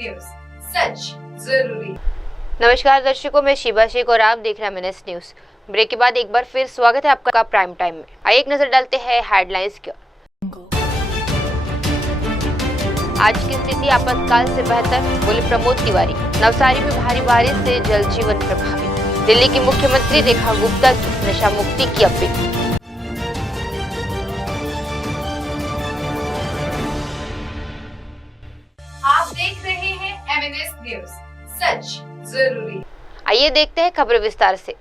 News, सच जरूरी। नमस्कार दर्शकों, मैं शिबा शेख और आप देख रहे हैं MNS न्यूज। ब्रेक के बाद एक बार फिर स्वागत है आपका प्राइम टाइम में। आइए एक नजर डालते हैं हेडलाइंस की ओर। आज की स्थिति आपातकाल से बेहतर, बोले प्रमोद तिवारी। नवसारी में भारी बारिश से जल जीवन प्रभावित। दिल्ली की मुख्यमंत्री रेखा गुप्ता की नशा मुक्ति की अपील। आप देख रहे हैं MNS न्यूज, सच जरूरी। आइए देखते हैं खबर विस्तार से।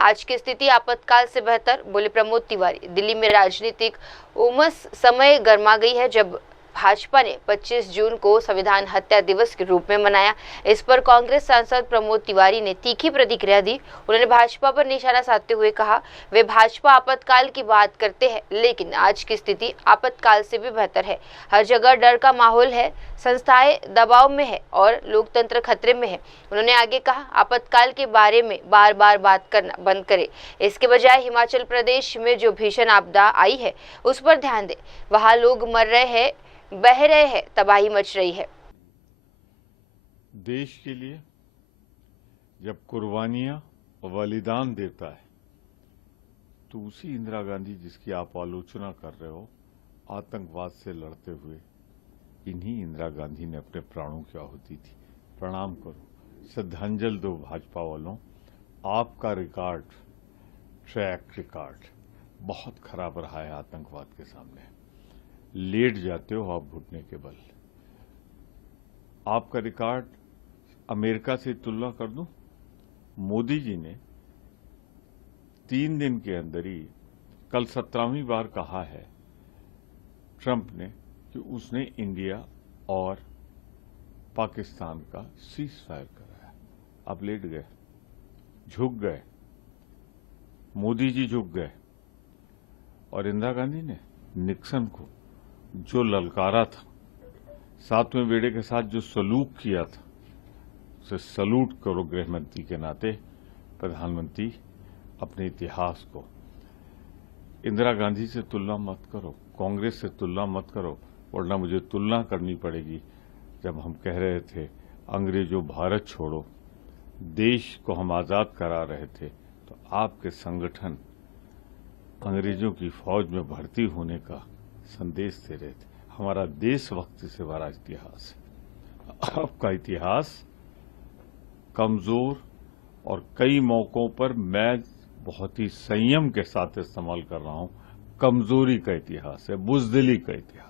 आज की स्थिति आपातकाल से बेहतर, बोले प्रमोद तिवारी। दिल्ली में राजनीतिक उमस समय गर्मा गई है जब भाजपा ने 25 जून को संविधान हत्या दिवस के रूप में मनाया। इस पर कांग्रेस सांसद प्रमोद तिवारी ने तीखी प्रतिक्रिया दी। उन्होंने भाजपा पर निशाना साधते हुए कहा, वे भाजपा आपातकाल की बात करते हैं, लेकिन आज की स्थिति आपातकाल से भी बेहतर है। हर जगह डर का माहौल है, संस्थाएं दबाव में है और लोकतंत्र खतरे में है। उन्होंने आगे कहा, आपातकाल के बारे में बार बार बात करना बंद करें। इसके बजाय हिमाचल प्रदेश में जो भीषण आपदा आई है उस पर ध्यान दें। वहाँ लोग मर रहे हैं, बह रहे हैं, तबाही मच रही है। देश के लिए जब कुर्बानियां और बलिदान देता है तो उसी इंदिरा गांधी जिसकी आप आलोचना कर रहे हो, आतंकवाद से लड़ते हुए इन्हीं इंदिरा गांधी ने अपने प्राणों की आहुति दी। प्रणाम करो, श्रद्धांजलि दो भाजपा वालों। आपका रिकॉर्ड, ट्रैक रिकॉर्ड बहुत खराब रहा है आतंकवाद के सामने। लेट जाते हो आप घुटने के बल। आपका रिकॉर्ड अमेरिका से तुलना कर दूं, मोदी जी ने 3 दिन के अंदर ही कल 17वीं बार कहा है ट्रंप ने कि उसने इंडिया और पाकिस्तान का सीज फायर कराया। आप लेट गए, झुक गए, मोदी जी झुक गए। और इंदिरा गांधी ने निक्सन को जो ललकारा था, 7वें बेड़े के साथ जो सलूक किया था, उसे सलूट करो गृह मंत्री के नाते। प्रधानमंत्री अपने इतिहास को इंदिरा गांधी से तुलना मत करो, कांग्रेस से तुलना मत करो, वरना मुझे तुलना करनी पड़ेगी। जब हम कह रहे थे अंग्रेजों भारत छोड़ो, देश को हम आजाद करा रहे थे, तो आपके संगठन अंग्रेजों की फौज में भर्ती होने का संदेश दे रहे थे। हमारा देशभक्ति से भरा इतिहास है। आपका इतिहास कमजोर और कई मौकों पर मैं बहुत ही संयम के साथ इस्तेमाल कर रहा हूं, कमजोरी का इतिहास है, बुजदिली का इतिहास।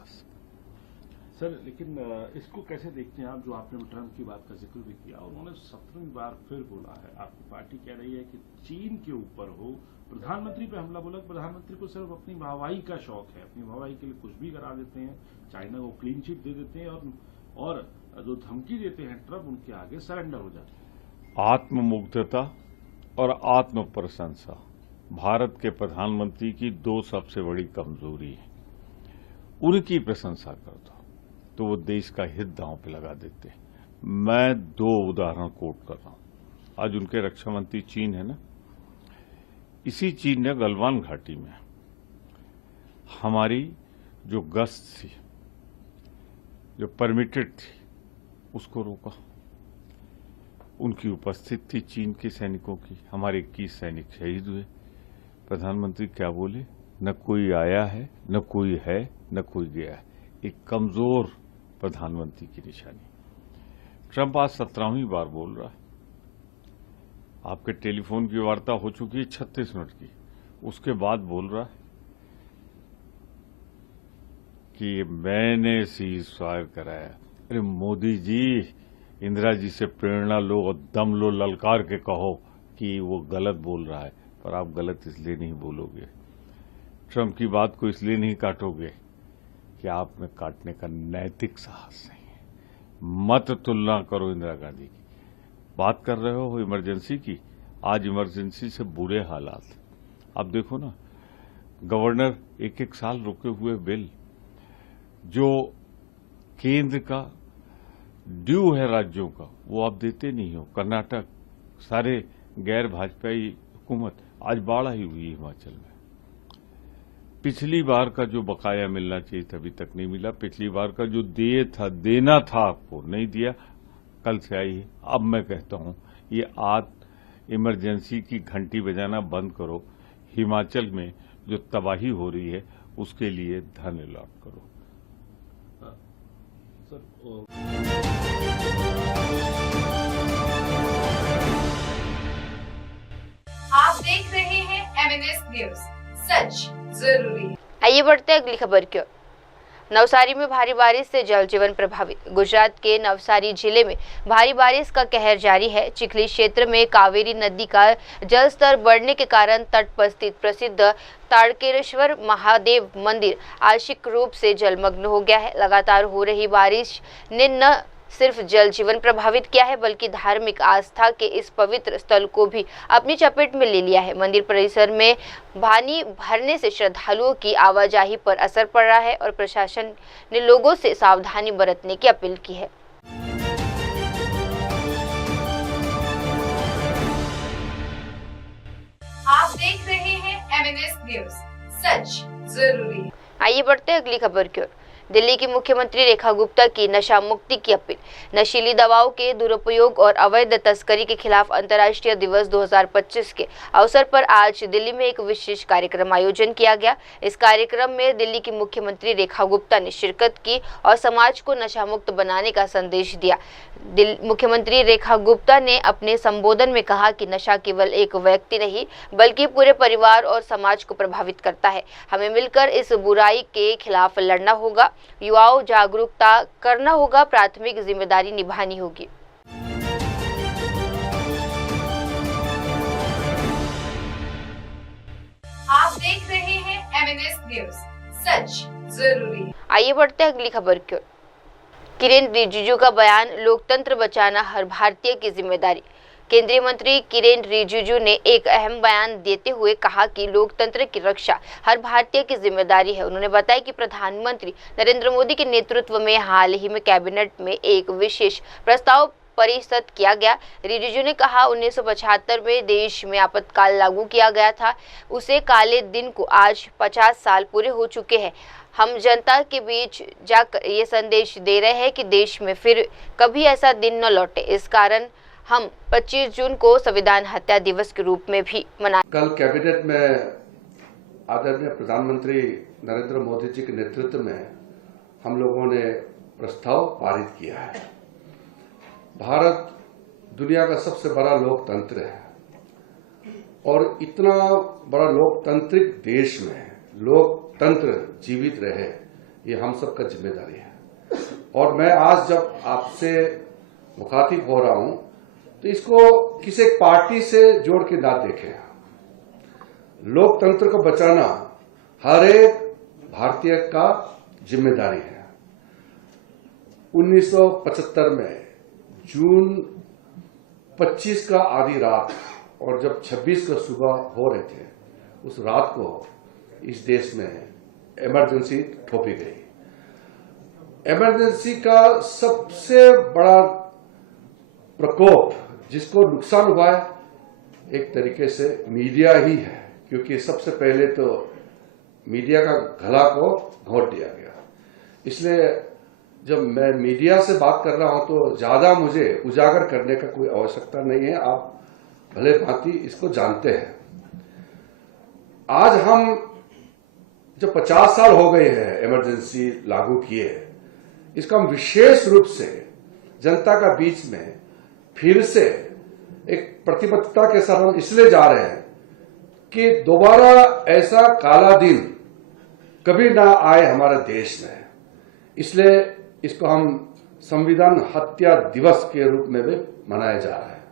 सर, लेकिन इसको कैसे देखते हैं आप, जो आपने ट्रंप की बात का जिक्र भी किया, उन्होंने 17वीं बार फिर बोला है, आपकी पार्टी कह रही है कि चीन के ऊपर हो, प्रधानमंत्री पे हमला बोला। प्रधानमंत्री को सिर्फ अपनी वाहवाही का शौक है, अपनी वाहवाही के लिए कुछ भी करा देते हैं, चाइना को क्लीन चिट दे देते हैं और जो धमकी देते हैं ट्रंप, उनके आगे सरेंडर हो जाते हैं। आत्ममुग्धता और आत्म प्रशंसा भारत के प्रधानमंत्री की 2 सबसे बड़ी कमजोरी है। उनकी प्रशंसा कर दो तो वो देश का हित दांव पे लगा देते हैं। मैं 2 उदाहरण कोट कर रहा हूं। आज उनके रक्षा मंत्री चीन है ना, इसी चीन ने गलवान घाटी में हमारी जो गश्त थी, जो परमिटेड थी, उसको रोका। उनकी उपस्थिति थी चीन के सैनिकों की, हमारे 21 सैनिक शहीद हुए। प्रधानमंत्री क्या बोले, न कोई आया है, न कोई है, न कोई गया है। एक कमजोर प्रधानमंत्री की निशानी। ट्रंप आज 17वीं बार बोल रहा है। आपके टेलीफोन की वार्ता हो चुकी है 36 मिनट की, उसके बाद बोल रहा है कि मैंने सीज फायर कराया। अरे मोदी जी, इंदिरा जी से प्रेरणा लो और दम लो, ललकार के कहो कि वो गलत बोल रहा है, पर आप गलत इसलिए नहीं बोलोगे, ट्रंप की बात को इसलिए नहीं काटोगे कि आप में काटने का नैतिक साहस नहीं है। मत तुलना करो इंदिरा गांधी की। बात कर रहे हो इमरजेंसी की, आज इमरजेंसी से बुरे हालात। आप देखो ना, गवर्नर 1-1 साल रुके हुए बिल, जो केंद्र का ड्यू है राज्यों का, वो आप देते नहीं हो। कर्नाटक, सारे गैर भाजपाई हुकूमत, आज बाढ़ आई हुई हिमाचल में। पिछली बार का जो बकाया मिलना चाहिए था अभी तक नहीं मिला। पिछली बार का जो देना था आपको नहीं दिया। कल से आई। अब मैं कहता हूं ये इमरजेंसी की घंटी बजाना बंद करो। हिमाचल में जो तबाही हो रही है उसके लिए धन अलॉट करो। आप देख रहे हैं MNS न्यूज, सच जरूरी। आइए बढ़ते हैं अगली खबर की ओर। नवसारी में भारी बारिश से जल जीवन प्रभावित। गुजरात के नवसारी जिले में भारी बारिश का कहर जारी है। चिखली क्षेत्र में कावेरी नदी का जल स्तर बढ़ने के कारण तट पर स्थित प्रसिद्ध ताड़केश्वर महादेव मंदिर आंशिक रूप से जलमग्न हो गया है। लगातार हो रही बारिश ने न सिर्फ जल जीवन प्रभावित किया है बल्कि धार्मिक आस्था के इस पवित्र स्थल को भी अपनी चपेट में ले लिया है। मंदिर परिसर में पानी भरने से श्रद्धालुओं की आवाजाही पर असर पड़ रहा है और प्रशासन ने लोगों से सावधानी बरतने की अपील की है। आप देख रहे हैं MNS न्यूज, सच जरूरी। आइए बढ़ते हैं अगली खबर की ओर। दिल्ली की मुख्यमंत्री रेखा गुप्ता की नशा मुक्ति की अपील। नशीली दवाओं के दुरुपयोग और अवैध तस्करी के खिलाफ अंतर्राष्ट्रीय दिवस 2025 के अवसर पर आज दिल्ली में एक विशेष कार्यक्रम आयोजन किया गया। इस कार्यक्रम में दिल्ली की मुख्यमंत्री रेखा गुप्ता ने शिरकत की और समाज को नशा मुक्त बनाने का संदेश दिया। मुख्यमंत्री रेखा गुप्ता ने अपने संबोधन में कहा कि नशा केवल एक व्यक्ति नहीं बल्कि पूरे परिवार और समाज को प्रभावित करता है। हमें मिलकर इस बुराई के खिलाफ लड़ना होगा, युवाओं जागरूकता करना होगा, प्राथमिक जिम्मेदारी निभानी होगी। आप देख रहे हैं MNS न्यूज, सच जरूरी। आइए बढ़ते हैं अगली खबर की ओर। किरेन रिजिजू का बयान, लोकतंत्र बचाना हर भारतीय की जिम्मेदारी। केंद्रीय मंत्री किरेन रिजिजू ने एक अहम बयान देते हुए कहा कि लोकतंत्र की रक्षा हर भारतीय की जिम्मेदारी है। उन्होंने बताया कि प्रधानमंत्री नरेंद्र मोदी के नेतृत्व में हाल ही में कैबिनेट में एक विशेष प्रस्ताव परिषद किया गया। रिजिजू ने कहा 1975 में देश में आपातकाल लागू किया गया था। उसे काले दिन को आज 50 साल पूरे हो चुके हैं। हम जनता के बीच जाकर ये संदेश दे रहे हैं कि देश में फिर कभी ऐसा दिन न लौटे। इस कारण हम 25 जून को संविधान हत्या दिवस के रूप में भी मना। कल कैबिनेट में आदरणीय प्रधानमंत्री नरेंद्र मोदी जी के नेतृत्व में हम लोगों ने प्रस्ताव पारित किया है। भारत दुनिया का सबसे बड़ा लोकतंत्र है और इतना बड़ा लोकतांत्रिक देश में लोकतंत्र जीवित रहे, ये हम सबका जिम्मेदारी है। और मैं आज जब आपसे मुखातिब हो रहा हूं तो इसको किसी एक पार्टी से जोड़ के ना देखें। लोकतंत्र को बचाना हर एक भारतीय का जिम्मेदारी है। 1975 में जून 25 का आधी रात और जब 26 का सुबह हो रहे थे, उस रात को इस देश में इमरजेंसी थोपी गई। इमरजेंसी का सबसे बड़ा प्रकोप जिसको नुकसान हुआ है एक तरीके से मीडिया ही है, क्योंकि सबसे पहले तो मीडिया का गला को घोंट दिया गया। इसलिए जब मैं मीडिया से बात कर रहा हूं तो ज्यादा मुझे उजागर करने का कोई आवश्यकता नहीं है, आप भले भांति इसको जानते हैं। आज हम जब 50 साल हो गए हैं इमरजेंसी लागू किए, इसका हम विशेष रूप से जनता का बीच में फिर से एक प्रतिबद्धता के साथ हम इसलिए जा रहे हैं कि दोबारा ऐसा काला दिन कभी ना आए हमारे देश में। इसलिए इसको हम संविधान हत्या दिवस के रूप में भी मनाया जा रहा है।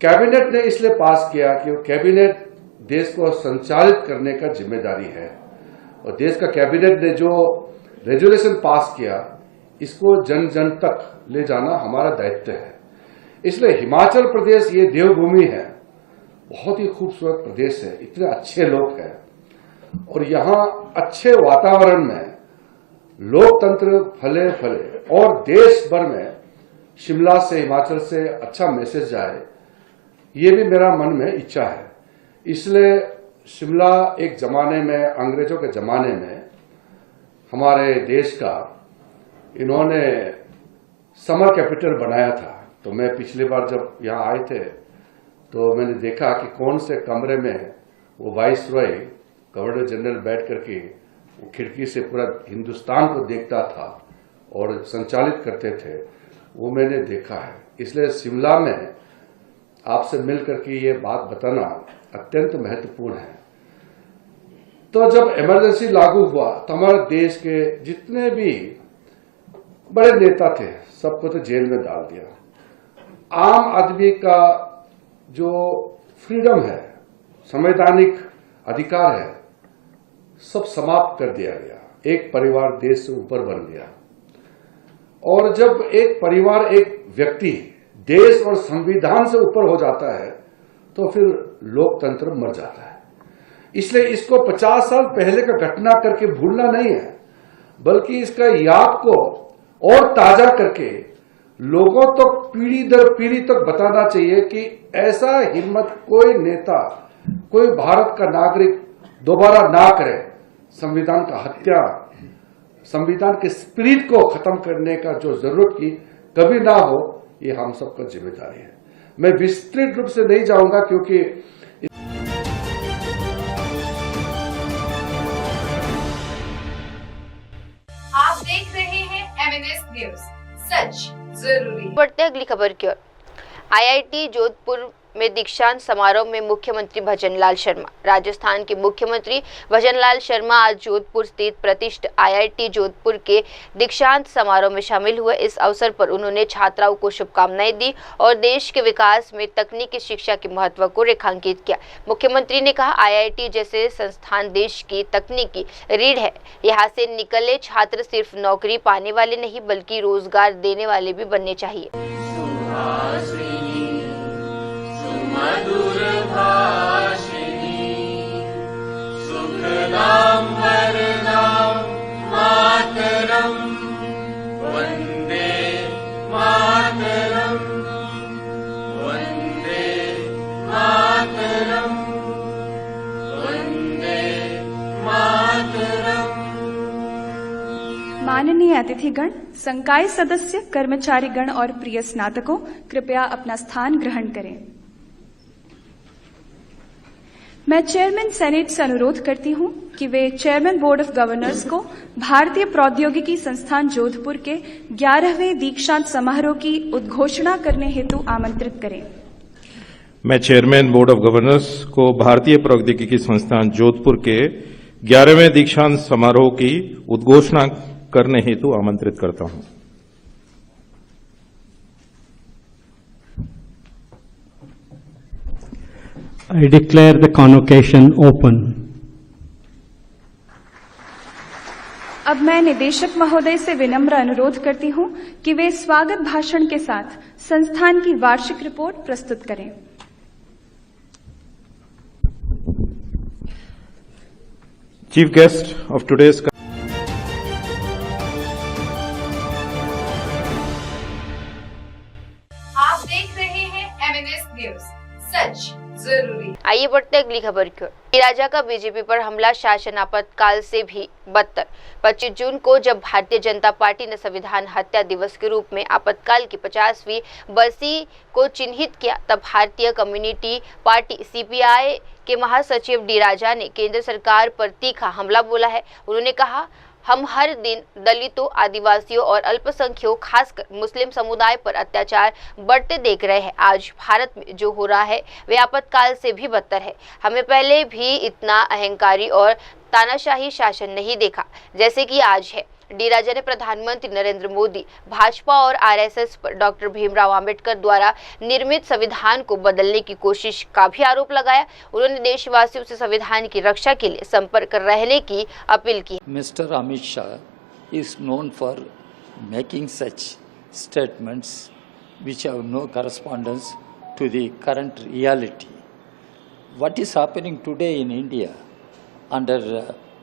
कैबिनेट ने इसलिए पास किया कि वो कैबिनेट देश को संचालित करने का जिम्मेदारी है और देश का कैबिनेट ने जो रेजोल्यूशन पास किया इसको जन जन तक ले जाना हमारा दायित्व है। इसलिए हिमाचल प्रदेश ये देवभूमि है, बहुत ही खूबसूरत प्रदेश है, इतने अच्छे लोग हैं और यहाँ अच्छे वातावरण में लोकतंत्र फले फले और देश भर में शिमला से हिमाचल से अच्छा मैसेज जाए, ये भी मेरा मन में इच्छा है। इसलिए शिमला एक जमाने में अंग्रेजों के जमाने में हमारे देश का इन्होंने समर कैपिटल बनाया था तो मैं पिछली बार जब यहाँ आए थे तो मैंने देखा कि कौन से कमरे में वो वाइस रॉय गवर्नर जनरल बैठ करके वो खिड़की से पूरा हिंदुस्तान को देखता था और संचालित करते थे, वो मैंने देखा है। इसलिए शिमला में आपसे मिलकर के ये बात बताना अत्यंत महत्वपूर्ण है। तो जब इमरजेंसी लागू हुआ तो हमारे देश के जितने भी बड़े नेता थे सबको तो जेल में डाल दिया। आम आदमी का जो फ्रीडम है, संवैधानिक अधिकार है, सब समाप्त कर दिया गया। एक परिवार देश से ऊपर बन गया और जब एक परिवार, एक व्यक्ति देश और संविधान से ऊपर हो जाता है तो फिर लोकतंत्र मर जाता है। इसलिए इसको 50 साल पहले का घटना करके भूलना नहीं है, बल्कि इसका याद को और ताजा करके लोगों तक पीढ़ी दर पीढ़ी तक बताना चाहिए कि ऐसा हिम्मत कोई नेता, कोई भारत का नागरिक दोबारा ना करे। संविधान का हत्या, संविधान के स्पिरिट को खत्म करने का जो जरूरत की कभी ना हो, ये हम सबका जिम्मेदारी है। मैं विस्तृत रूप से नहीं जाऊंगा क्योंकि आप देख रहे हैं MNS न्यूज, सच जरूरी। बढ़ते हैं अगली खबर की ओर। IIT जोधपुर में दीक्षांत समारोह में मुख्यमंत्री भजनलाल शर्मा। राजस्थान के मुख्यमंत्री भजनलाल शर्मा आज जोधपुर स्थित प्रतिष्ठित IIT जोधपुर के दीक्षांत समारोह में शामिल हुए। इस अवसर पर उन्होंने छात्राओं को शुभकामनाएं दी और देश के विकास में तकनीकी शिक्षा के महत्व को रेखांकित किया। मुख्यमंत्री ने कहा, IIT जैसे संस्थान देश की तकनीकी रीढ़ है। यहाँ से निकले छात्र सिर्फ नौकरी पाने वाले नहीं बल्कि रोजगार देने वाले भी बनने चाहिए। मधुर भाषिणी सुखदां वरदां मातरं वन्दे मातरं वन्दे मातरं वन्दे मातरं। माननीय अतिथिगण, संकाय सदस्य, कर्मचारीगण और प्रिय स्नातकों, कृपया अपना स्थान ग्रहण करें। मैं चेयरमैन सेनेट से अनुरोध करती हूं कि वे चेयरमैन बोर्ड ऑफ गवर्नर्स को भारतीय प्रौद्योगिकी संस्थान जोधपुर के 11वें दीक्षांत समारोह की उद्घोषणा करने हेतु आमंत्रित करें। मैं चेयरमैन बोर्ड ऑफ गवर्नर्स को भारतीय प्रौद्योगिकी संस्थान जोधपुर के 11वें दीक्षांत समारोह की उद्घोषणा करने हेतु आमंत्रित करता हूं। I declare the convocation open. अब मैं निदेशक महोदय से विनम्र अनुरोध करती हूं कि वे स्वागत भाषण के साथ संस्थान की वार्षिक रिपोर्ट प्रस्तुत करें। Chief guest of today's आप देख रहे हैं MNS न्यूज, सच जरूरी। आइए बढ़ते अगली खबर की ओर। राजा का बीजेपी पर हमला शासन आपातकाल से भी बदतर। 25 जून को जब भारतीय जनता पार्टी ने संविधान हत्या दिवस के रूप में आपातकाल की 50वीं बरसी को चिन्हित किया, तब भारतीय कम्युनिटी पार्टी CPI के महासचिव डी राजा ने केंद्र सरकार पर तीखा हमला बोला है। उन्होंने कहा, हम हर दिन दलितों, आदिवासियों और अल्पसंख्यकों, खासकर मुस्लिम समुदाय पर अत्याचार बढ़ते देख रहे हैं। आज भारत में जो हो रहा है वे आपातकाल से भी बदतर है। हमें पहले भी इतना अहंकारी और तानाशाही शासन नहीं देखा जैसे कि आज है। डी राजा ने प्रधानमंत्री नरेंद्र मोदी, भाजपा और RSS पर डॉक्टर भीमराव अंबेडकर द्वारा निर्मित संविधान को बदलने की कोशिश का भी आरोप लगाया। उन्होंने देशवासियों से संविधान की रक्षा के लिए संपर्क रहने की अपील की। Mr. Amit Shah is known for making such statements which have no correspondence to the current reality. What is happening today in India under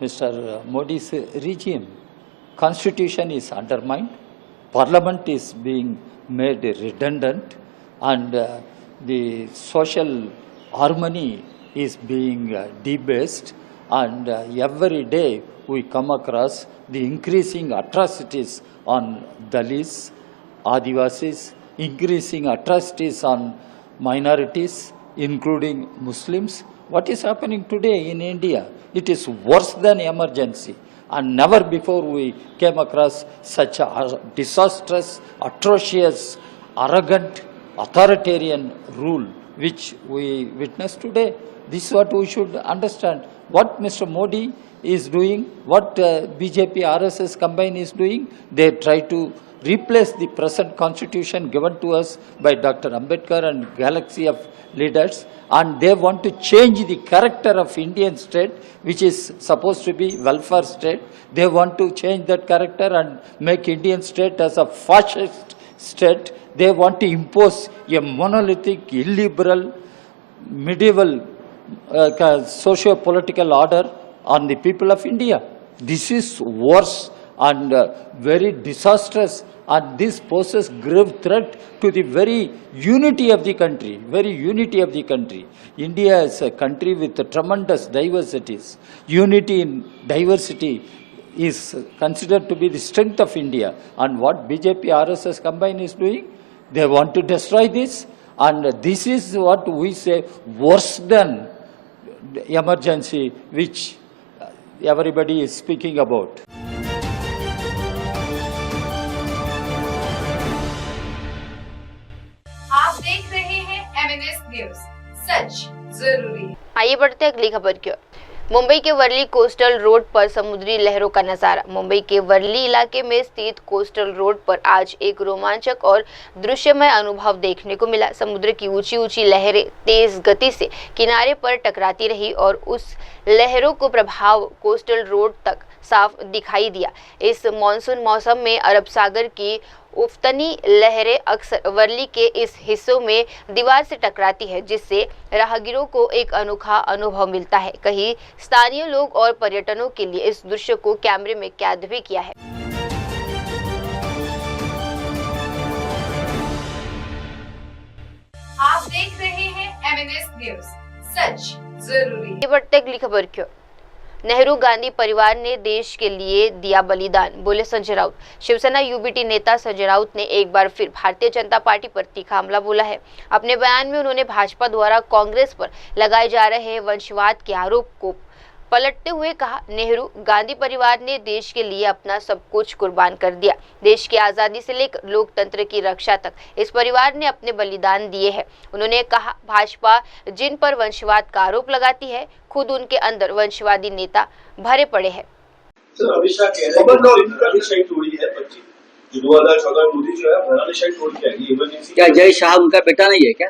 Mr. Modi's regime? Constitution is undermined, Parliament is being made redundant, and the social harmony is being debased, and every day we come across the increasing atrocities on Dalits, Adivasis, increasing atrocities on minorities, including Muslims. What is happening today in India? It is worse than emergency. And never before we came across such a disastrous, atrocious, arrogant, authoritarian rule which we witness today. This is what we should understand. What Mr. Modi is doing, what BJP RSS combine is doing, they try to replace the present constitution given to us by Dr. Ambedkar and galaxy of leaders, and they want to change the character of Indian state, which is supposed to be welfare state. They want to change that character and make Indian state as a fascist state. They want to impose a monolithic, illiberal, medieval socio-political order on the people of India. This is worse and very disastrous, and this poses grave threat to the very unity of the country, India is a country with tremendous diversities. Unity in diversity is considered to be the strength of India. And what BJP RSS combine is doing, they want to destroy this, and this is what we say worse than emergency which everybody is speaking about. आप देख रहे हैं MNS news, सच जरूरी। आइए बढ़ते हैं अगली खबर की ओर। मुंबई के वर्ली कोस्टल रोड पर समुद्री लहरों का नजारा। मुंबई के वर्ली इलाके में स्थित कोस्टल रोड पर आज एक रोमांचक और दृश्यमय अनुभव देखने को मिला। समुद्र की ऊंची ऊंची लहरें तेज गति से किनारे पर टकराती रही और उस लहरों को प्रभाव कोस्टल रोड तक साफ दिखाई दिया। इस मॉनसून मौसम में अरब सागर की उफतनी लहरें अक्सर वर्ली के इस हिस्सों में दीवार से टकराती है, जिससे राहगीरों को एक अनोखा अनुभव मिलता है। कहीं स्थानीय लोग और पर्यटकों के लिए इस दृश्य को कैमरे में कैद भी किया है। आप देख रहे हैं MNS न्यूज, सच जरूरी। बढ़ते अगली खबर की ओर। नेहरू गांधी परिवार ने देश के लिए दिया बलिदान, बोले संजय राउत। शिवसेना यूबीटी नेता संजय राउत ने एक बार फिर भारतीय जनता पार्टी पर तीखा हमला बोला है। अपने बयान में उन्होंने भाजपा द्वारा कांग्रेस पर लगाए जा रहे वंशवाद के आरोप को पलटते हुए कहा, नेहरू गांधी परिवार ने देश के लिए अपना सब कुछ कुर्बान कर दिया। देश की आज़ादी से लेकर लोकतंत्र की रक्षा तक इस परिवार ने अपने बलिदान दिए हैं। उन्होंने कहा, भाजपा जिन पर वंशवाद का आरोप लगाती है, खुद उनके अंदर वंशवादी नेता भरे पड़े हैं। अमित शाह कह रहे हैं शाही तोड़ी है 2014 मोदी जो है बनाने शाही तोड़ के आएगी इमरजेंसी। क्या जय शाह उनका बेटा नहीं है क्या?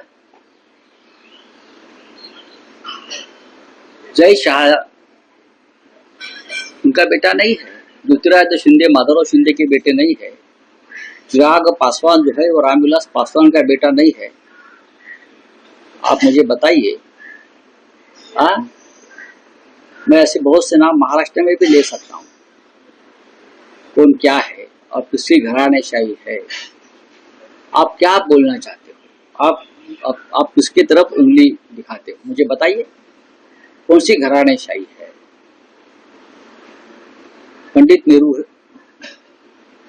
जय शाह उनका बेटा नहीं है। ज्योतिरादित्य शिंदे माधवराव शिंदे के बेटे नहीं है। चिराग पासवान जो है वो रामविलास पासवान का बेटा नहीं है। आप मुझे बताइए। मैं ऐसे बहुत से नाम महाराष्ट्र में भी ले सकता हूँ। कौन क्या है और किसकी घरानेशाही है। आप क्या बोलना चाहते हो? आप किसकी तरफ उंगली दिखाते हो? मुझे बताइए कौन सी घरानेशाही है। पंडित नेहरू है,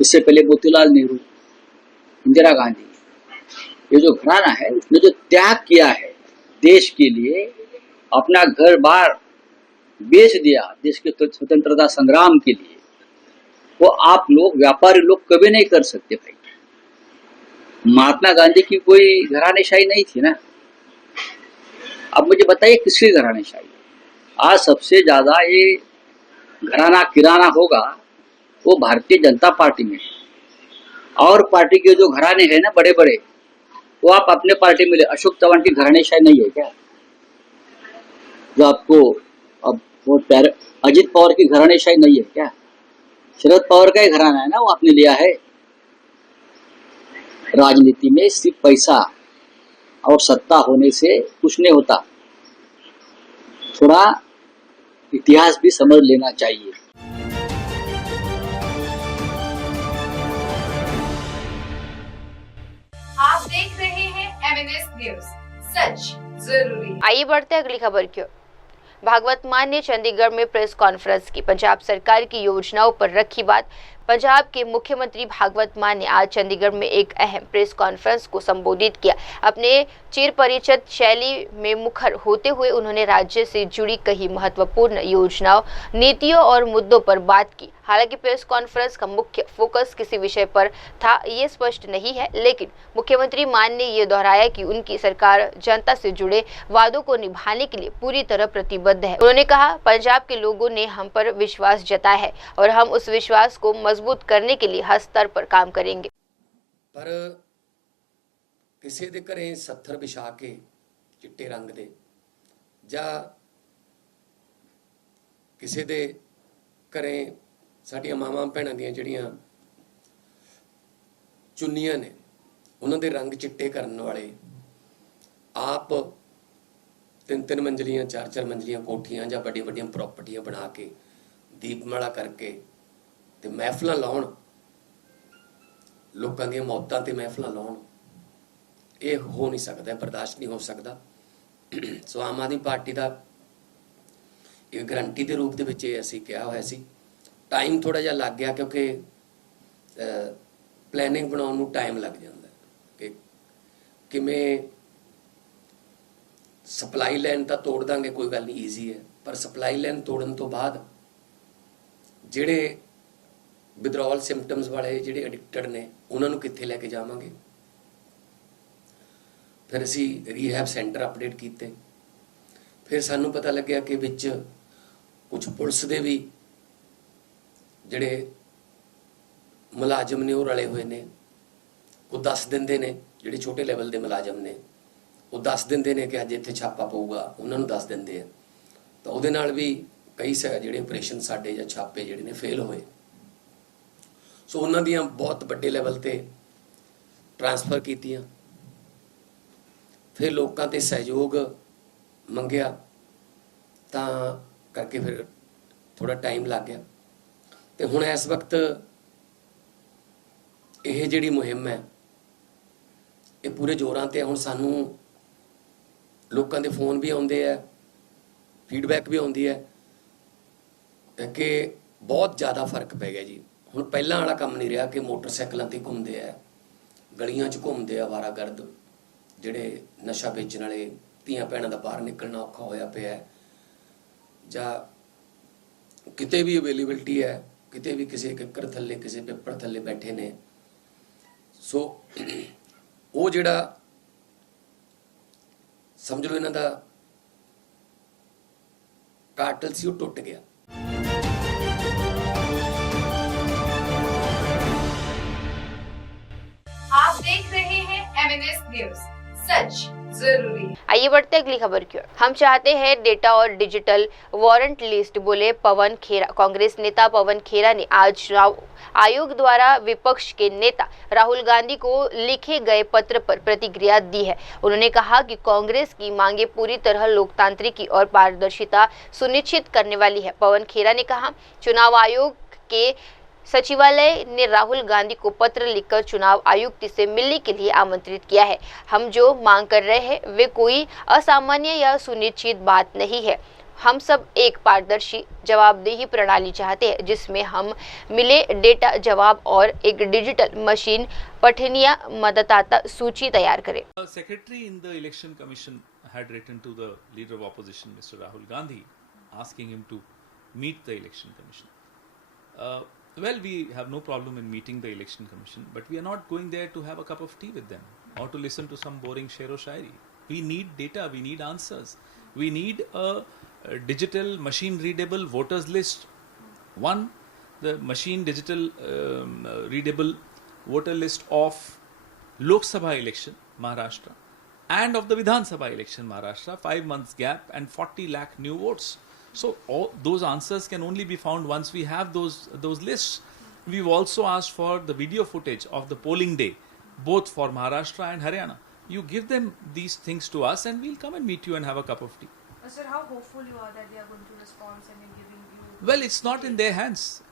इससे पहले मोतीलाल नेहरू, इंदिरा गांधी, ये जो घराना है उसने जो त्याग किया है देश के लिए, अपना घर बार बेच दिया देश के स्वतंत्रता संग्राम के लिए, वो आप लोग व्यापारी लोग कभी नहीं कर सकते भाई। महात्मा गांधी की कोई घरानेशाही नहीं थी ना। अब मुझे बताइए किसकी घरानेशाही? आज सबसे ज्यादा ये घराना किराना होगा वो भारतीय जनता पार्टी में। और पार्टी के जो घराने हैं ना बड़े बड़े, वो आप अपने पार्टी में ले। अशोक चव्हाण की घरानेशाही नहीं है क्या? जो आपको अब वो प्यारे अजित पवार की घरानेशाही नहीं है क्या? शरद पवार का ही घराना है ना, वो आपने लिया है। राजनीति में सिर्फ पैसा और सत्ता होने से कुछ नहीं होता। थोड़ा इतिहास भी समझ लेना चाहिए। आप देख रहे हैं MNS न्यूज, सच जरूरी। आइए बढ़ते हैं अगली खबर की ओर। भागवत मान ने चंडीगढ़ में प्रेस कॉन्फ्रेंस की। पंजाब सरकार की योजनाओं पर रखी बात। पंजाब के मुख्यमंत्री भगवंत मान ने आज चंडीगढ़ में एक अहम प्रेस कॉन्फ्रेंस को संबोधित किया। अपने चिरपरिचित शैली में मुखर होते हुए उन्होंने राज्य से जुड़ी कई महत्वपूर्ण योजनाओं, नीतियों और मुद्दों पर बात की। हालांकि प्रेस कॉन्फ्रेंस का मुख्य फोकस किसी विषय पर था ये स्पष्ट नहीं है, लेकिन मुख्यमंत्री मान ने ये दोहराया कि उनकी सरकार जनता से जुड़े वादों को निभाने के लिए पूरी तरह प्रतिबद्ध है। उन्होंने कहा, पंजाब के लोगों ने हम पर विश्वास जताया है और हम उस विश्वास को मजबूत करने के लिए हर स्तर पर काम करेंगे। पर किसी दे घरें सत्थर विछा के चिट्टे रंग दे जां किसी दे घरें साडियां मावां भैणां दियां जिहड़ियां चुन्नियां ने उन्हां दे रंग चिट्टे करन वाले आप 3-3 मंजिलियां 4-4 मंजिलियां कोठियां जां वड्डियां वड्डियां प्रॉपर्टियां बना के दीपमाला करके ते महफिलां लाउण, लोकां दियां मौतां ते महफिलां लाउण, ये हो नहीं सकता, बर्दाश्त नहीं हो सकता। सो आम आदमी पार्टी का एक गारंटी के रूप में असीं कहा होया सी। टाइम थोड़ा जिहा लग गया क्योंकि प्लैनिंग बनाउण नूं टाइम लग जाता कि किवें सप्लाई लाइन तो तोड़ देंगे, कोई गल नहीं, ईजी है, पर सप्लाई लाइन तोड़न तो बाद जिहड़े विदड्रॉल सिम्पटम्स वाले जिहड़े एडिक्टेड ने उन्हां नूं कित्थे लैके जावांगे। फिर असी रीहैब सेंटर अपडेट किए, फिर सानू पता लग्या कि विच कुछ पुलिस दे भी जिहड़े मुलाजम ने वो रले हुए ने, वो दस दिंदे ने, जिहड़े छोटे लैवल के मुलाजम ने वो दस दिंदे ने कि अज इत्थे छापा पऊगा, उन्होंने दस दिंदे हैं, तो उहदे नाल भी कई जिहड़े ऑपरेशन साडे जां छापे जिहड़े ने फेल होए। सो उन्हां दियां बहुत वड्डे लैवल ते ट्रांसफर कीतियां, फिर लोगों ते सहयोग मंगया तां करके फिर थोड़ा टाइम लग गया। तो हुण इस वक्त यह जिहड़ी मुहिम है ये पूरे जोरां ते हुण सानू लोगों के फोन भी आउंदे है, फीडबैक भी आउंदी है कि बहुत ज़्यादा फर्क पै गया जी। हुण पहलां वाला काम नहीं रहा कि मोटरसाइकिलों ते घूमते है, गलियां च घूमते आ वारागर्द, जिहड़े नशा बेचण वाले, धीआं भैणां दा बाहर निकलना औखा होया पिया है, जां किते भी अवेलेबिलिटी है, किते भी किसी किक्कर थल्ले किसी पिपड़ थल्ले बैठे ने। सो वो जिहड़ा समझ लो इन्हां दा कार्टल सी वो टुट गया। आप देख रहे हैं MNS न्यूज, सच जरूरी। आइए बढ़ते अगली खबर की ओर। हम चाहते हैं डेटा और डिजिटल वारंट लिस्ट, बोले पवन खेरा। कांग्रेस नेता पवन खेरा ने आज चुनाव आयोग द्वारा विपक्ष के नेता राहुल गांधी को लिखे गए पत्र पर प्रतिक्रिया दी है। उन्होंने कहा कि कांग्रेस की मांगे पूरी तरह लोकतांत्रिक और पारदर्शिता सुनिश्चित करने वाली है। पवन खेरा ने कहा, चुनाव आयोग के सचिवालय ने राहुल गांधी को पत्र लिखकर चुनाव आयुक्त से मिलने के लिए आमंत्रित किया है। हम जो मांग कर रहे हैं वे कोई असामान्य या सुनिश्चित बात नहीं है। हम सब एक पारदर्शी जवाबदेही प्रणाली चाहते हैं जिसमें हम मिले डेटा जवाब और एक डिजिटल मशीन पठनीय मतदाता सूची तैयार करें। Secretary in the Election Commission had written to the leader of opposition, Mr. Rahul Gandhi, asking him to meet the Election Commission. Well, we have no problem in meeting the Election Commission, but we are not going there to have a cup of tea with them or to listen to some boring shero shairi. We need data, we need answers. We need a digital machine readable voters list. One, the machine digital readable voter list of Lok Sabha election Maharashtra and of the Vidhan Sabha election Maharashtra, 5 months gap and 40 lakh new votes. So all those answers can only be found once we have those lists. We've also asked for the video footage of the polling day, both for Maharashtra and Haryana. You give them these things to us and we'll come and meet you and have a cup of tea. Sir, how hopeful you are that they are going to respond and in giving you... Well, it's not in their hands.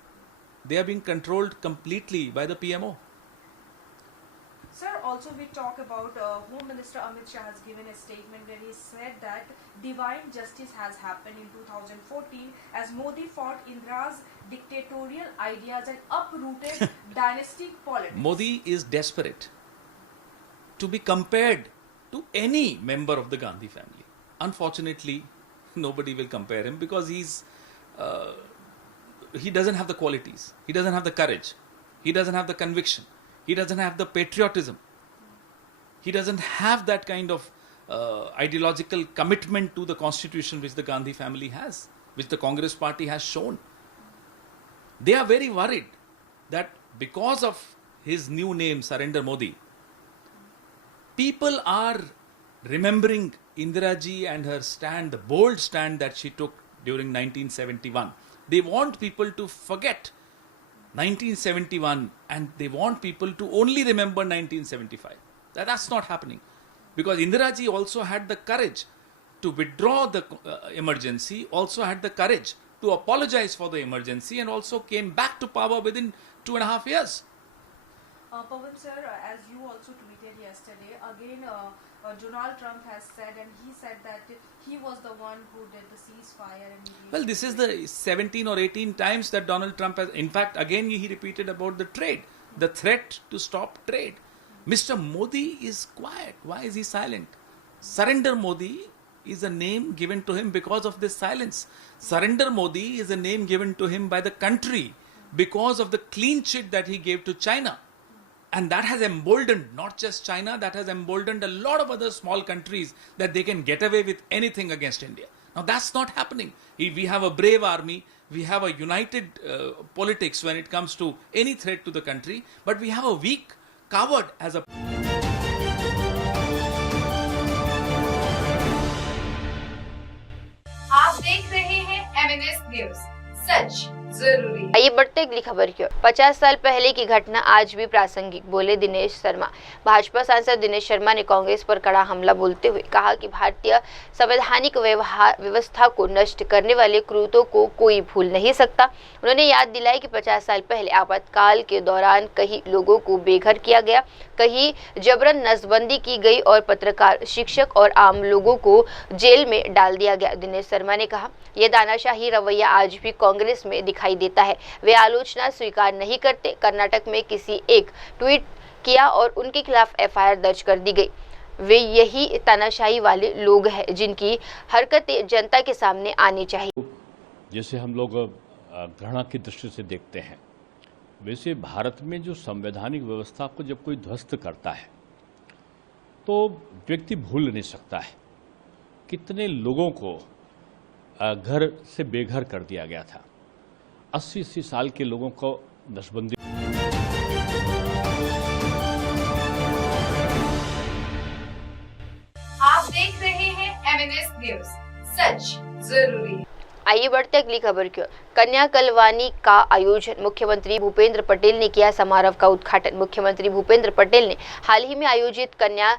They are being controlled completely by the PMO. Sir, also we talk about Home Minister Amit Shah has given a statement where he said that divine justice has happened in 2014 as Modi fought Indira's dictatorial ideas and uprooted dynastic politics. Modi is desperate to be compared to any member of the Gandhi family. Unfortunately, nobody will compare him because he doesn't have the qualities. He doesn't have the courage. He doesn't have the conviction. He doesn't have the patriotism. He doesn't have that kind of ideological commitment to the constitution which the Gandhi family has, which the Congress party has shown. They are very worried that because of his new name, Surrender Modi, people are remembering Indira ji and her stand, the bold stand that she took during 1971. They want people to forget 1971 and they want people to only remember 1975. That's not happening. Because Indira ji also had the courage to withdraw the emergency, also had the courage to apologize for the emergency and also came back to power within 2.5 years. Pawan sir, as you also tweeted yesterday, again Donald Trump has said, and he said that he was the one who did the ceasefire and mediation. Well, this is the 17 or 18 times that Donald Trump has, in fact, again he repeated about the trade, the threat to stop trade. Mr. Modi is quiet. Why is he silent? Surrender Modi is a name given to him because of this silence. Surrender Modi is a name given to him by the country because of the clean chit that he gave to China. And that has emboldened not just China, that has emboldened a lot of other small countries that they can get away with anything against India. Now that's not happening. We have a brave army, we have a united politics when it comes to any threat to the country, but we have a weak coward as a... आप देख रहे हैं MNS news, सच जरूरी। आइए बढ़ते अगली खबर की ओर। 50 साल पहले की घटना आज भी प्रासंगिक, बोले दिनेश शर्मा। भाजपा सांसद दिनेश शर्मा ने कांग्रेस पर कड़ा हमला बोलते हुए कहा कि भारतीय संवैधानिक व्यवस्था को नष्ट करने वाले क्रूरों को कोई भूल नहीं सकता। उन्होंने याद दिलाई कि 50 साल पहले आपातकाल के दौरान कई लोगों को बेघर किया गया, कहीं जबरन नसबंदी की गई और पत्रकार, शिक्षक और आम लोगों को जेल में डाल दिया गया। दिनेश शर्मा ने कहा, यह दानाशाही रवैया आज भी कांग्रेस में दिखाई देता है। वे आलोचना स्वीकार नहीं करते। कर्नाटक में किसी एक ट्वीट किया और उनके खिलाफ एफआईआर दर्ज कर दी गई। वे यही तानाशाही वाले लोग हैं जिनकी हरकतें जनता के सामने आनी चाहिए। जैसे हम लोग घृणा की दृष्टि से देखते हैं, वैसे भारत में जो संवैधानिक व्यवस्था को जब कोई ध्वस्त करता है तो व्यक्ति भूल नहीं सकता है कितने लोगों को घर से बेघर कर दिया गया था। 80 साल के लोगों को नसबंदी। आप देख रहे हैं MNS न्यूज, सच जरूरी। आइए बढ़ते अगली खबर की ओर। कन्या कलवानी का आयोजन, मुख्यमंत्री भूपेंद्र पटेल ने किया समारोह का उद्घाटन। मुख्यमंत्री भूपेंद्र पटेल ने हाल ही में आयोजित कन्या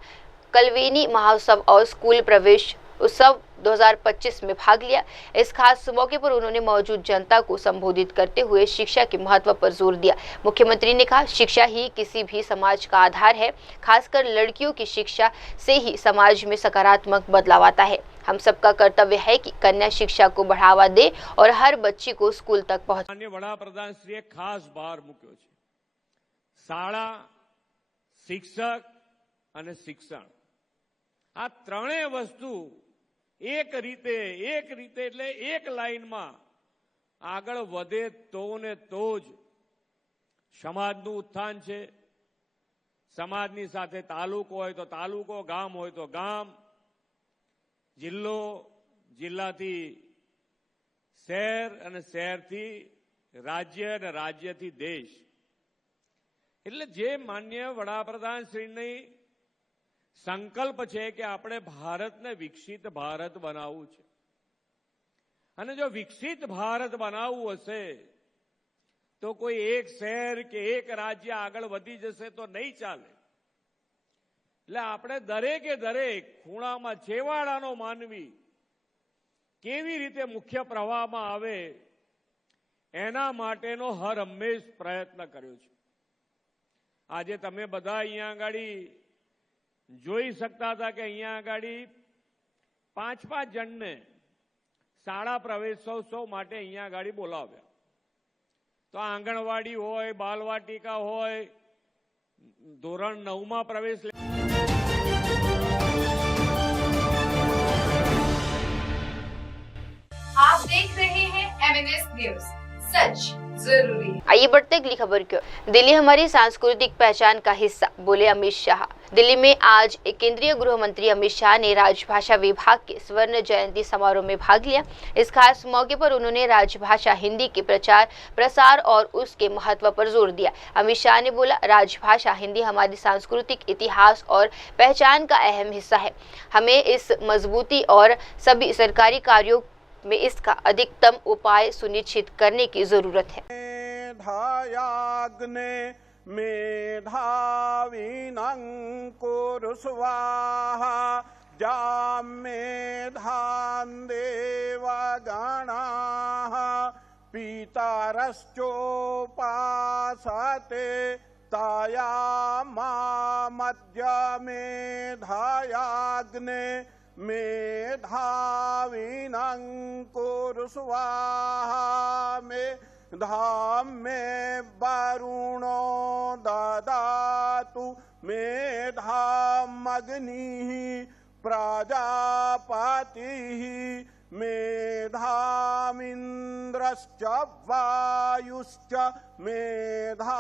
कलवेनी महोत्सव और स्कूल प्रवेश उत्सव 2025 में भाग लिया। इस खास मौके पर उन्होंने मौजूद जनता को संबोधित करते हुए शिक्षा के महत्व पर जोर दिया। मुख्यमंत्री ने कहा, शिक्षा ही किसी भी समाज का आधार है। खासकर लड़कियों की शिक्षा से ही समाज में सकारात्मक बदलाव आता है। हम सबका कर्तव्य है कि कन्या शिक्षा को बढ़ावा दे और हर बच्ची को स्कूल तक पहुंचे। माननीय वडाप्रधान श्रीए खास भार મૂક્યો છે। શાળા, શિક્ષક અને શિક્ષણ, આ ત્રણેય વસ્તુ એક રીતે એટલે એક લાઈનમાં આગળ વધે તો ને તો જ સમાજનું ઉત્થાન છે। સમાજની સાથે તાલુકો હોય તો તાલુકો, ગામ હોય તો ગામ, જિલ્લો, જિલ્લાથી શહેર અને શહેરથી રાજ્ય અને રાજ્યથી દેશ। એટલે જે માનનીય વડાપ્રધાન શ્રીની સંકલ્પ છે કે આપણે ભારતને વિકસિત ભારત બનાવવું છે અને જો વિકસિત ભારત બનાવવું હશે તો કોઈ એક શહેર કે એક રાજ્ય આગળ વધી જશે તો નહીં ચાલે। એટલે આપણે દરેકે દરેક ખૂણામાં છેવાડાનો માનવી કેવી રીતે મુખ્ય પ્રવાહમાં આવે એના માટેનો હર હંમેશ પ્રયત્ન કર્યો છે। આજે તમે બધા અહીંયા આગળ જોઈ શકતા હતા કે અહીંયા આગળ 5-5 જણને શાળા પ્રવેશોત્સવ માટે અહીંયા આગળ બોલાવ્યા. તો આંગણવાડી હોય, બાલવાટિકા હોય, ધોરણ 9માં પ્રવેશ आप देख रहे हैं MNS न्यूज, सच जरूरी। आइए बढ़ते अगली खबर की ओर। दिल्ली हमारी सांस्कृतिक पहचान का हिस्सा, बोले अमित शाह। दिल्ली में आज एक केंद्रीय गृह मंत्री अमित शाह ने राजभाषा विभाग के स्वर्ण जयंती समारोह में भाग लिया। इस खास मौके पर उन्होंने राजभाषा हिंदी के प्रचार प्रसार और उसके महत्व पर जोर दिया। अमित शाह ने बोला, राजभाषा हिंदी हमारी सांस्कृतिक इतिहास और पहचान का अहम हिस्सा है। हमें इस मजबूती और सभी सरकारी कार्यों में इसका अधिकतम उपाय सुनिश्चित करने की जरूरत है। मेधाविनं कुरु स्वाहा जामेधान् देवगणाः पितरश्चोपासते तया मध्यमेधायाग्ने मेधाविनं कुरु स्वाहा मेधामे वरुणो ददातु मेधामग्निः प्रजापतिः मेधामिन्द्रश्च वायुश्च मेधान्धाता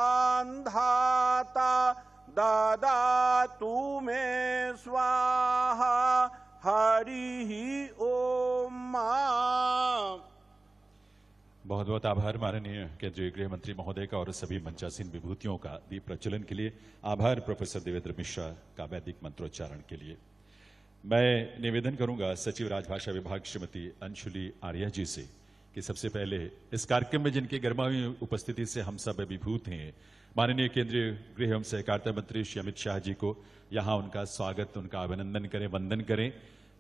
ददातु मे स्वाहा हरिः ओम। बहुत बहुत आभार माननीय केंद्रीय गृह मंत्री महोदय का और सभी मंचासीन विभूतियों का दीप प्रज्वलन के लिए। आभार प्रोफेसर देवेंद्र मिश्रा का वैदिक मंत्रोच्चारण के लिए। मैं निवेदन करूंगा सचिव राजभाषा विभाग श्रीमती अंशुली आर्या जी से कि सबसे पहले इस कार्यक्रम में जिनकी गर्मावी उपस्थिति से हम सब अभिभूत हैं, माननीय केंद्रीय गृह एवं सहकारिता मंत्री श्री अमित शाह जी को यहाँ उनका स्वागत, उनका अभिनंदन करें, वंदन करें,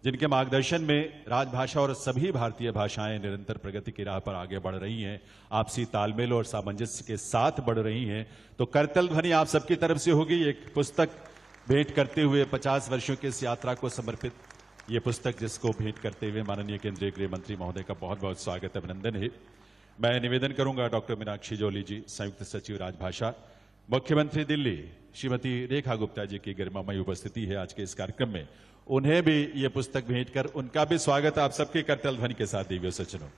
जिनके मार्गदर्शन में राजभाषा और सभी भारतीय भाषाएं निरंतर प्रगति की राह पर आगे बढ़ रही हैं, आपसी तालमेल और सामंजस्य के साथ बढ़ रही हैं। तो करतल ध्वनि आप सबकी तरफ से होगी। एक पुस्तक भेंट करते हुए 50 वर्षों की इस यात्रा को समर्पित ये पुस्तक, जिसको भेंट करते हुए माननीय केंद्रीय गृह मंत्री महोदय का बहुत बहुत स्वागत, अभिनंदन है। मैं निवेदन करूंगा डॉक्टर मीनाक्षी जोली जी, संयुक्त सचिव राजभाषा, मुख्यमंत्री दिल्ली श्रीमती रेखा गुप्ता जी की गरिमामयी उपस्थिति है आज के इस कार्यक्रम में, उन्हें भी ये पुस्तक भेंट कर उनका भी स्वागत आप सबके करतल ध्वनि के साथ दिव्य सज्जनों।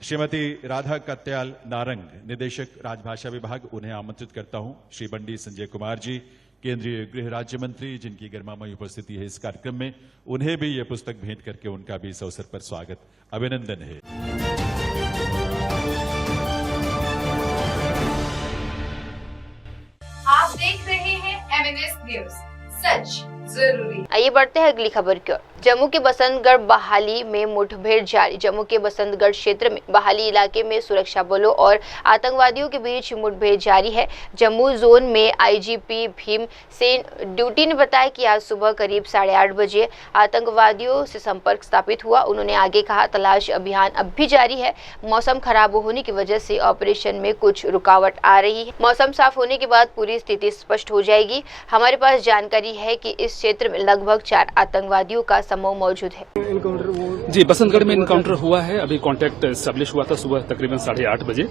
श्रीमती राधा कत्याल नारंग, निदेशक राजभाषा विभाग, उन्हें आमंत्रित करता हूं। श्री बंडी संजय कुमार जी, केंद्रीय गृह राज्य मंत्री, जिनकी गरिमामयी उपस्थिति है इस कार्यक्रम में, उन्हें भी यह पुस्तक भेंट करके उनका भी इस अवसर पर स्वागत, अभिनंदन है। आप देख रहे हैं MNS न्यूज, सच जरूरी। आइए बढ़ते हैं अगली खबर की ओर। जम्मू के बसंतगढ़ बहाली में मुठभेड़ जारी। जम्मू के बसंतगढ़ क्षेत्र में बहाली इलाके में सुरक्षा बलों और आतंकवादियों के बीच मुठभेड़ जारी है। जम्मू जोन में आईजीपी भीम सेन ड्यूटी ने बताया कि आज सुबह करीब 8:30 बजे आतंकवादियों से संपर्क स्थापित हुआ। उन्होंने आगे कहा, तलाश अभियान अब भी जारी है। मौसम खराब होने की वजह से ऑपरेशन में कुछ रुकावट आ रही है। मौसम साफ होने के बाद पूरी स्थिति स्पष्ट हो जाएगी। हमारे पास जानकारी है कि इस क्षेत्र में लगभग 4 आतंकवादियों का समूह मौजूद है। जी, बसंतगढ़ में इनकाउंटर हुआ है। अभी कांटेक्ट एस्टेब्लिश हुआ था सुबह तकरीबन 8:30 बजे।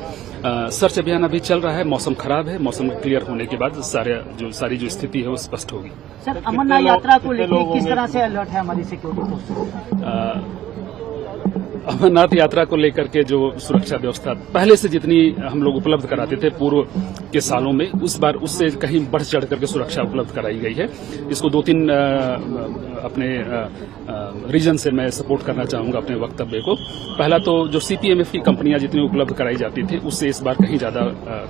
सर्च अभियान अभी चल रहा है। मौसम खराब है। मौसम क्लियर होने के बाद सारी जो स्थिति है वो स्पष्ट होगी। सर, अमरनाथ यात्रा को लेकर किस तरह से अलर्ट है हमारी सिक्योरिटी फोर्स? अमरनाथ यात्रा को लेकर के जो सुरक्षा व्यवस्था पहले से जितनी हम लोग उपलब्ध कराते थे पूर्व के सालों में, उस बार उससे कहीं बढ़ चढ़ करके सुरक्षा उपलब्ध कराई गई है। इसको 2-3 अपने रीजन से मैं सपोर्ट करना चाहूंगा अपने वक्तव्य को। पहला तो जो सीपीएमएफ की कंपनियां जितनी उपलब्ध कराई जाती थी उससे इस बार कहीं ज्यादा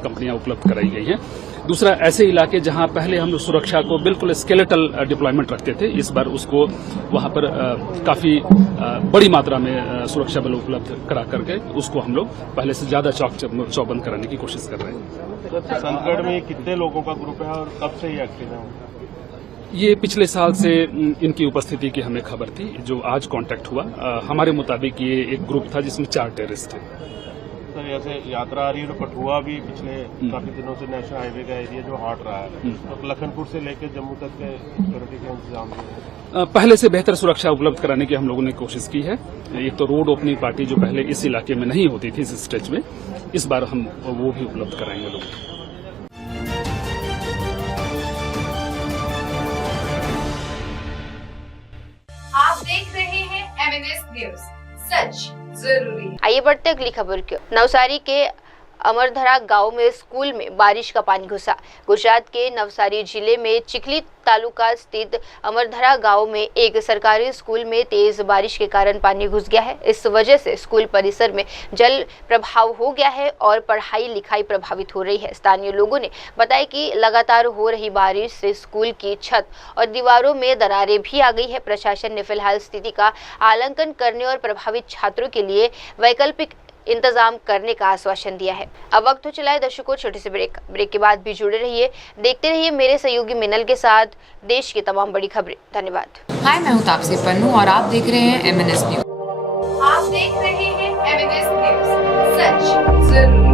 कंपनियां उपलब्ध कराई गई हैं। दूसरा, ऐसे इलाके जहां पहले हम सुरक्षा को बिल्कुल स्केलेटल डिप्लॉयमेंट रखते थे, इस बार उसको वहां पर काफी बड़ी मात्रा में सुरक्षा बल उपलब्ध करा करके उसको हम लोग पहले से ज्यादा चौबंद कराने की कोशिश कर रहे हैं। बसंतगढ़ में कितने लोगों का ग्रुप है और कब से ये एक्टिव है? ये पिछले साल से इनकी उपस्थिति की हमें खबर थी, जो आज कांटेक्ट हुआ। हमारे मुताबिक ये एक ग्रुप था जिसमें 4 टेररिस्ट थे। सर जैसे यात्रा आ रही है तो कठुआ भी पिछले काफी दिनों से नेशनल हाईवे का एरिया जो हॉट रहा है, तो लखनपुर से लेकर जम्मू तक के सिक्योरिटी के इंतजाम हैं। पहले से बेहतर सुरक्षा उपलब्ध कराने की हम लोगों ने कोशिश की है। एक तो रोड ओपनिंग पार्टी जो पहले इस इलाके में नहीं होती थी, इस स्टेज में, इस बार हम वो भी उपलब्ध कराएंगे लोगों को। आप देख रहे हैं MNS न्यूज, सच जरूरी। आइए बढ़ते अगली खबर की। नवसारी के अमरधरा गांव में स्कूल में बारिश का पानी घुसा। गुजरात के नवसारी जिले में चिखली तालुका स्थित अमरधरा गांव में एक सरकारी स्कूल में तेज बारिश के कारण पानी घुस गया है। इस वजह से स्कूल परिसर में जल प्रभाव हो गया है और पढ़ाई लिखाई प्रभावित हो रही है। स्थानीय लोगों ने बताया कि लगातार हो रही बारिश से स्कूल की छत और दीवारों में दरारें भी आ गई है। प्रशासन ने फिलहाल स्थिति का आकलन करने और प्रभावित छात्रों के लिए वैकल्पिक इंतजाम करने का आश्वासन दिया है। अब वक्त हो चला है दर्शकों छोटे से ब्रेक के बाद भी जुड़े रहिए, देखते रहिए मेरे सहयोगी मिनल के साथ देश की तमाम बड़ी खबरें। धन्यवाद। हाय, मैं हूं तापसी पन्नू और आप देख रहे हैं MNS न्यूज। आप देख रहे हैं MNS न्यूज, सच जरूरी।